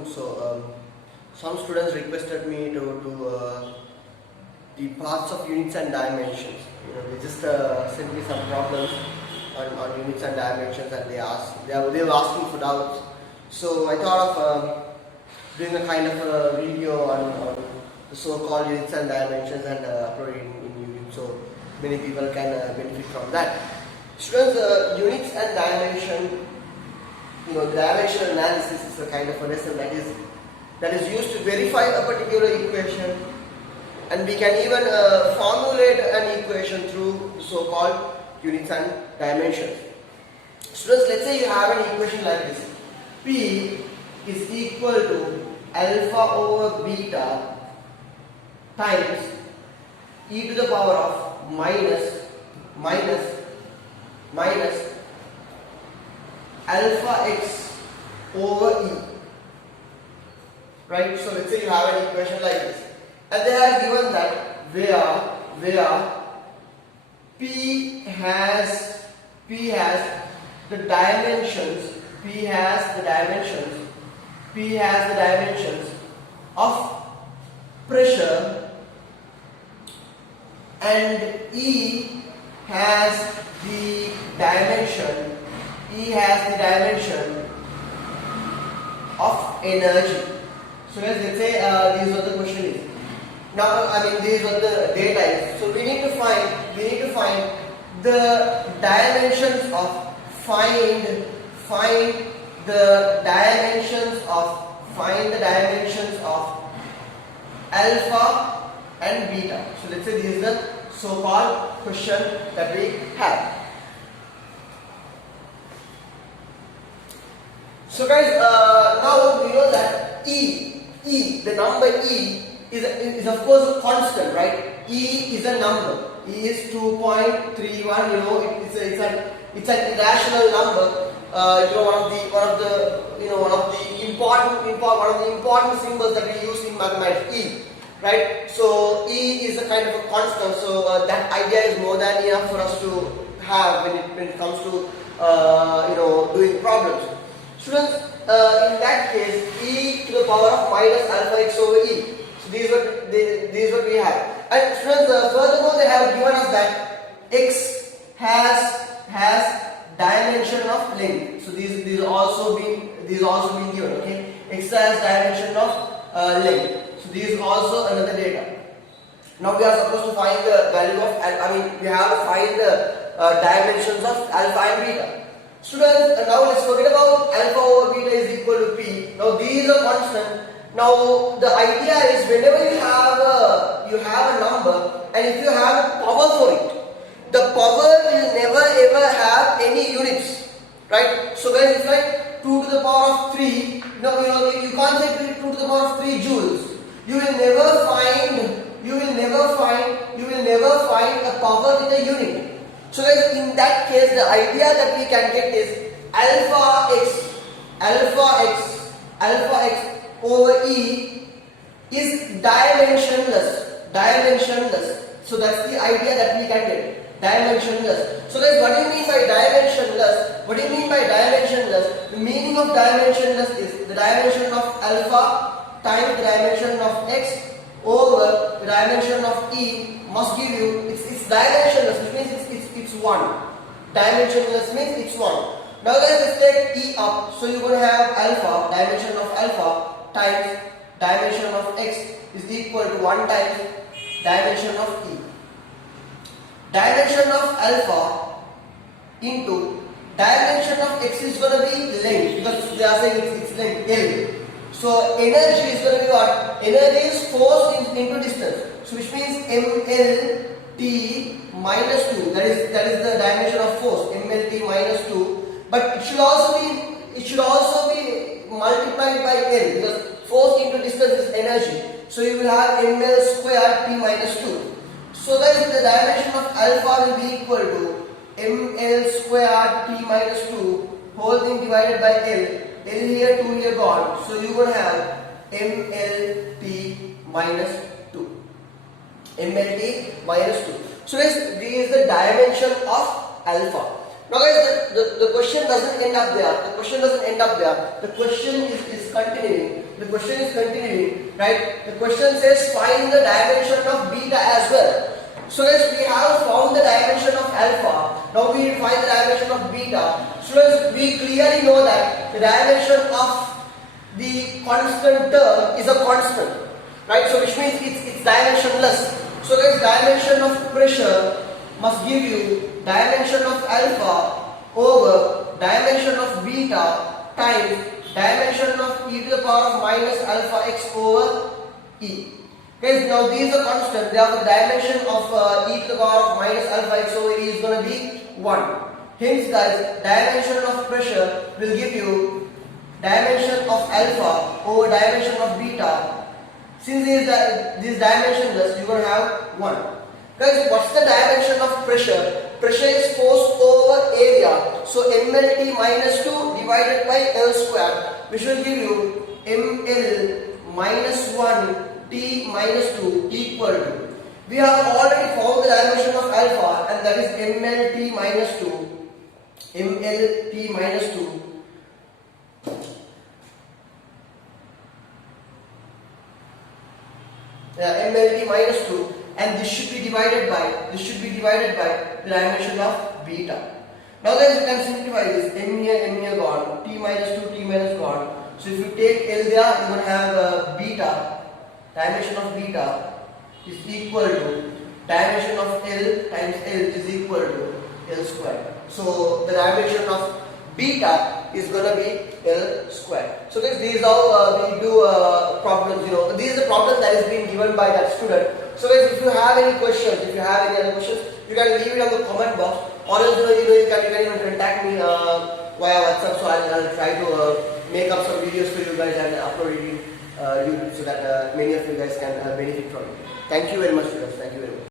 afternoon. Some students requested me to do the parts of units and dimensions. They just sent me some problems on units and dimensions, and they were asking for doubts. So I thought of doing a kind of a video on the so-called units and dimensions and uploading in YouTube, so many people can benefit from that. Students, units and dimension. The dimensional analysis is a kind of a lesson that is used to verify a particular equation, and we can even formulate an equation through the so-called units and dimensions. Students, let's say you have an equation like this: P is equal to alpha over beta times e to the power of minus alpha x over e. Right? So let's say you have an equation like this, and they have given that where P has the dimensions of pressure, and E has the dimension of energy. So let's say this is what the question is. Now, this is what the data is. So we need to find the dimensions of find the dimensions of alpha and beta. So let's say this is the so-called question that we have. So guys, now we know that the number E is of course a constant, right? E is a number. E is 2.31. It's an irrational number. One of the important symbols that we use in mathematics, E, right? So E is a kind of a constant. So that idea is more than enough for us to have when it comes to doing problems. Students, in that case, e to the power of minus alpha x over e. So these are what we have. And students, furthermore, they have given us that x has dimension of length. So these also been given. Okay, x has dimension of length. So these is also another data. Now we are supposed to find the value of. We have to find the dimensions of alpha and beta. Students, now let's forget about alpha over beta is equal to P. Now these are constant. Now the idea is whenever you have a number, and if you have a power for it, the power will never ever have any units, right? So guys, it's like 2 to the power of 3. You can't say 2 to the power of 3 joules. You will never find a power with a unit. So guys, in that case, the idea that we can get is alpha x over e is dimensionless. So that's the idea that we can get, dimensionless. So guys, what do you mean by dimensionless? The meaning of dimensionless is the dimension of alpha times the dimension of x over the dimension of e must give you, it's dimensionless, which means it's 1. Dimensionless means it's 1. Now guys, let's take e up. So you're going to have alpha, dimension of alpha times dimension of x is equal to 1 times dimension of e. Dimension of alpha into dimension of x is going to be length, because they are saying it's length L. So energy is going to be what? Energy is force into distance. So which means mLT minus 2. That is the dimension of force. mLT minus 2. But it should also be multiplied by L, because force into distance is energy. So you will have mL square T minus 2. So that the dimension of alpha will be equal to mL square T minus 2 whole thing divided by L. L here, 2 here gone. So you will have mLT minus 2. mLT minus 2. So this is the dimension of alpha. Now guys, the question doesn't end up there. The question doesn't end up there. The question is continuing. The question is continuing, right? The question says find the dimension of beta as well. So guys, we have found the dimension of alpha. Now we find the dimension of beta. So guys, we clearly know that the dimension of the constant term is a constant, right? So which means it's dimensionless. So guys, dimension of pressure must give you dimension of alpha over dimension of beta times dimension of e to the power of minus alpha x over e. Guys, now these are constant. Therefore, the dimension of e to the power of minus alpha x over e is going to be 1. Hence, guys, dimension of pressure will give you dimension of alpha over dimension of beta. Since this dimensionless, you're going to have 1. Guys, what's the dimension of pressure? Pressure is force over area. So mLT minus 2 divided by L square, which will give you mL minus 1 T minus 2 equal to. We have already found the dimension of alpha, and that is mLT minus 2. mLT minus 2. mLT minus 2, and this should be divided by the dimension of beta. Now guys, you can simplify this. M here gone, T minus 2, T minus gone. So if you take L there, you will have beta. Dimension of beta is equal to dimension of L times L is equal to L square. So the dimension of beta is going to be L square. So guys, these are how we do problems. This is a problem that is being given by that student. So guys, if you have any questions, if you have any other questions, you can leave it on the comment box, or else you can even contact me via WhatsApp. So I'll try to make up some videos for you guys and upload it YouTube so that many of you guys can benefit from it. Thank you very much, students. Thank you very much.